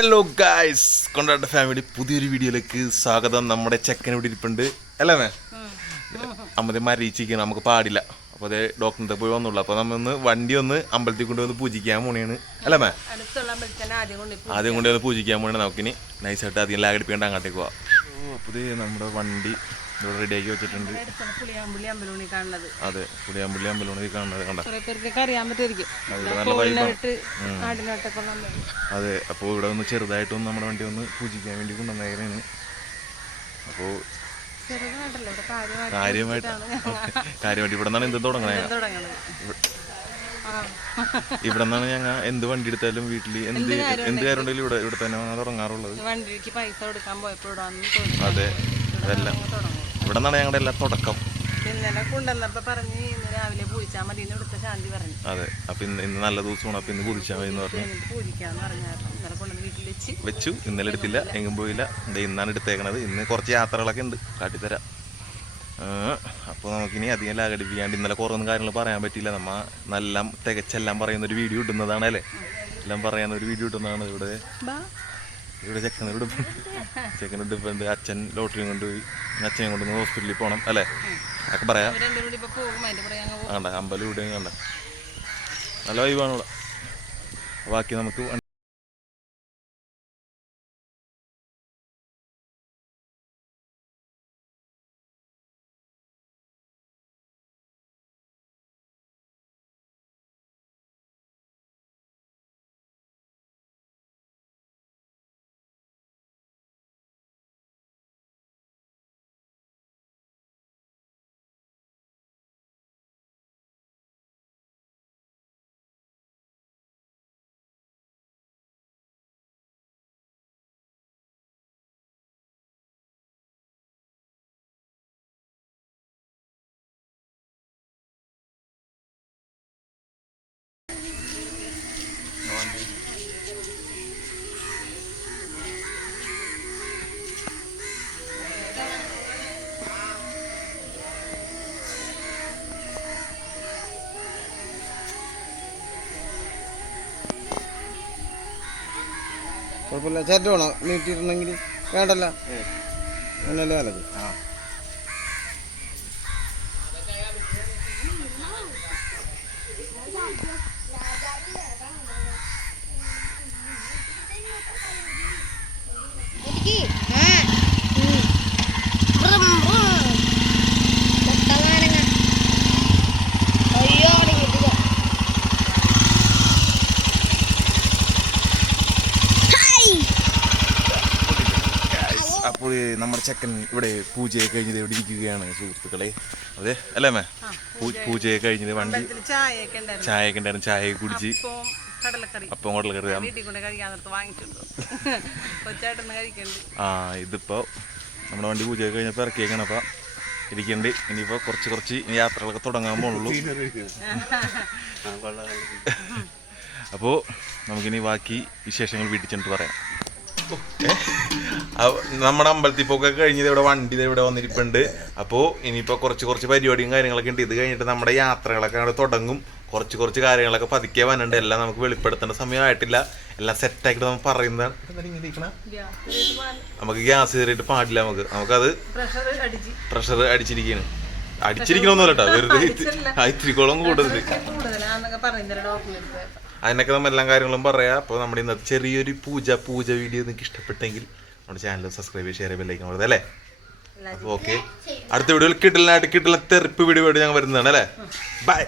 Hello guys കൊണ്ടാട്ട family പുതിയൊരു വീഡിയോയിലേക്ക് സ്വാഗതം. നമ്മുടെ ചെക്കൻ ഇവിടെ ഇരിപ്പുണ്ട്. അല്ലേ മേ അമ്മതെ മരീച്ചിരിക്കണം നമുക്ക് പാടില്ല. അപ്പോൾ അതേ ഡോക്ടറിന്റെ പോയി വന്നുള്ളൂ അപ്പോൾ നമ്മൊന്ന് വണ്ടി ഒന്ന് അമ്പലത്തിൽ കൊണ്ടുവന്ന് പൂജിക്കാൻ പോണിയാണ് അല്ലേ മേ ആദ്യം കൊണ്ടുവന്ന് പൂജിക്കാൻ. പോണിയാണ് നമുക്കിനി. നൈസായിട്ട് അധികം ലാഗടിപ്പിക്കേണ്ട അങ്ങോട്ടേക്ക് പോവാം. അപ്പോൾ നമ്മുടെ വണ്ടി ഇവിടെ റെഡിയാക്കി വെച്ചിട്ടുണ്ട്. അതെ പുളിയാമ്പുള്ളി അമ്പലമാണ് കാണുന്നത് കണ്ട. അതെ അപ്പോൾ ഇവിടെ ഒന്ന് ചെറുതായിട്ടൊന്ന് നമ്മുടെ വണ്ടി ഒന്ന് പൂജിക്കാൻ വേണ്ടി കൊണ്ടുവന്നേക്കണേണ്. അപ്പോൾ കാര്യമായിട്ട് കാര്യമായിട്ട്. ഇവിടെ നിന്നാണ് എന്ത് തുടങ്ങണേ? ഇവിടെ നിന്നാണ് ഞങ്ങൾ എന്ത് വണ്ടി എടുത്താലും വീട്ടിൽ എന്ത് എന്ത് കാര്യം ഉണ്ടെങ്കിലും ഇവിടെ ഇവിടെ തന്നെ തുടങ്ങാറുള്ളത്. വണ്ടിക്ക് പൈസ കൊടുക്കാൻ അതെ അതെല്ലാം. ഇവിടെ നിന്നാണ് ഞങ്ങളുടെ എല്ലാ തുടക്കം. ഇന്നലെ കൊണ്ടുവന്നപ്പോ പറഞ്ഞ് ഇന്ന് രാവിലെ പൂജിച്ചാൽ മതി എന്ന് ഇവിടുത്തെ ശാന്തി പറഞ്ഞു. അതെ അപ്പം ഇന്ന് ഇന്ന് നല്ല ദിവസമാണ് അപ്പം ഇന്ന് കുതിച്ചാൽ മതി എന്ന് പറഞ്ഞു. എന്നിട്ട് പൂജിക്കാന്ന് പറഞ്ഞായിരുന്നു ഇന്നലെ കൊണ്ടുവന്ന് വീട്ടിൽ വെച്ച്. വെച്ചു ഇന്നലെ എടുത്തില്ല എങ്ങും പോയില്ല. ദേ ഇന്നാണ് എടുത്തേക്കണത്. ഇന്ന് കുറച്ച് യാത്രകളൊക്കെ ഉണ്ട് കാട്ടിത്തരാം. അപ്പോൾ നമുക്കിനി അധികം ലാഘടിപ്പിക്കാണ്ട് ഇന്നലെ കുറവൊന്നും കാര്യങ്ങൾ പറയാൻ പറ്റിയില്ല. നമ്മ നല്ല തികച്ചെല്ലാം പറയുന്ന ഒരു വീഡിയോ ഇടുന്നതാണ് അല്ലേ എല്ലാം പറയാൻ ഒരു വീഡിയോ ഇടുന്നതാണ് ഇവിടെ. ഇവിടെ ചെക്കനോട് ചെക്കനോട് ഇപ്പം അച്ഛൻ ലോട്ടറിയും കൊണ്ടുപോയി അച്ഛനെ കൊണ്ടുവന്ന് ഹോസ്പിറ്റലിൽ പോകണം അല്ലേ? അതൊക്കെ പറയാം. കണ്ട അമ്പലം ഇവിടെ കണ്ട? നല്ല വൈബാണ് ഇവിടെ. ബാക്കി നമുക്ക് കുഴപ്പമില്ല. ചേട്ടൻ വേണോ? നീട്ടിയിരുന്നെങ്കിൽ വേണ്ടല്ല. അങ്ങനല്ലേ നല്ലത് അപ്പോൾ നമ്മുടെ ചെക്കൻ ഇവിടെ പൂജയെ കഴിഞ്ഞത് ഇവിടെ ഇരിക്കുകയാണ് സുഹൃത്തുക്കളെ. അതെ അല്ലേ മേ പൂജയെ കഴിഞ്ഞത് വണ്ടി ചായ ചായയൊക്കെ ഉണ്ടായിരുന്നു. ചായ കുടിച്ച് അപ്പം കടലക്കറി. ആ ഇതിപ്പോ നമ്മുടെ വണ്ടി പൂജയൊക്കെ കഴിഞ്ഞപ്പോൾ ഇറക്കിയേക്കണം. അപ്പം ഇരിക്കണ്ട്. ഇനിയിപ്പോ കുറച്ച് കുറച്ച് യാത്രകളൊക്കെ തുടങ്ങാൻ പോകുള്ളൂ അപ്പോൾ നമുക്കിനി ബാക്കി വിശേഷങ്ങൾ വീട്ടിൽ ചെന്നിട്ട് പറയാം. നമ്മുടെ അമ്പലത്തിൽ പോക്കൊക്കെ കഴിഞ്ഞത് ഇവിടെ വണ്ടി ഇവിടെ വന്നിരിപ്പുണ്ട്. അപ്പോൾ ഇനിയിപ്പോൾ കുറച്ച് കുറച്ച് പരിപാടിയും കാര്യങ്ങളൊക്കെ ഉണ്ട്. ഇത് കഴിഞ്ഞിട്ട് നമ്മുടെ യാത്രകളൊക്കെ അവിടെ തുടങ്ങും. കുറച്ച് കുറച്ച് കാര്യങ്ങളൊക്കെ പതുക്കെ വന്നിട്ടുണ്ട്. എല്ലാം നമുക്ക് വെളിപ്പെടുത്തേണ്ട സമയമായിട്ടില്ല എല്ലാം സെറ്റാക്കിയിട്ട് നമ്മൾ പറയുന്നതാണ് ഇരിക്കണെ? നമുക്ക് ഗ്യാസ് കയറിയിട്ട് പാടില്ല നമുക്ക്. നമുക്കത് പ്രഷർ അടിച്ച്. പ്രഷർ അടിച്ചിരിക്കുകയാണ് അടിച്ചിരിക്കണമെന്നല്ലോ കേട്ടോ വെറുതെ ഇത്തിരിക്കോളം കൂടുതൽ അതിനൊക്കെ നമ്മൾ എല്ലാ കാര്യങ്ങളും പറയാം. അപ്പോൾ നമ്മുടെ ഇന്നത്തെ ചെറിയൊരു പൂജ പൂജ വീഡിയോ നിങ്ങൾക്ക് ഇഷ്ടപ്പെട്ടെങ്കിൽ നമ്മുടെ ചാനൽ സബ്സ്ക്രൈബ് ചെയ്ത് ഷെയർ ചെയ്ത് കൊടുത്തത് അല്ലേ? അപ്പോൾ ഓക്കെ അടുത്ത വീഡിയോയിൽ കിട്ടലിനായിട്ട് കിട്ടുന്ന തെറിപ്പ് വീഡിയോ ഞങ്ങൾ വരുന്നതാണ് അല്ലേ? ബൈ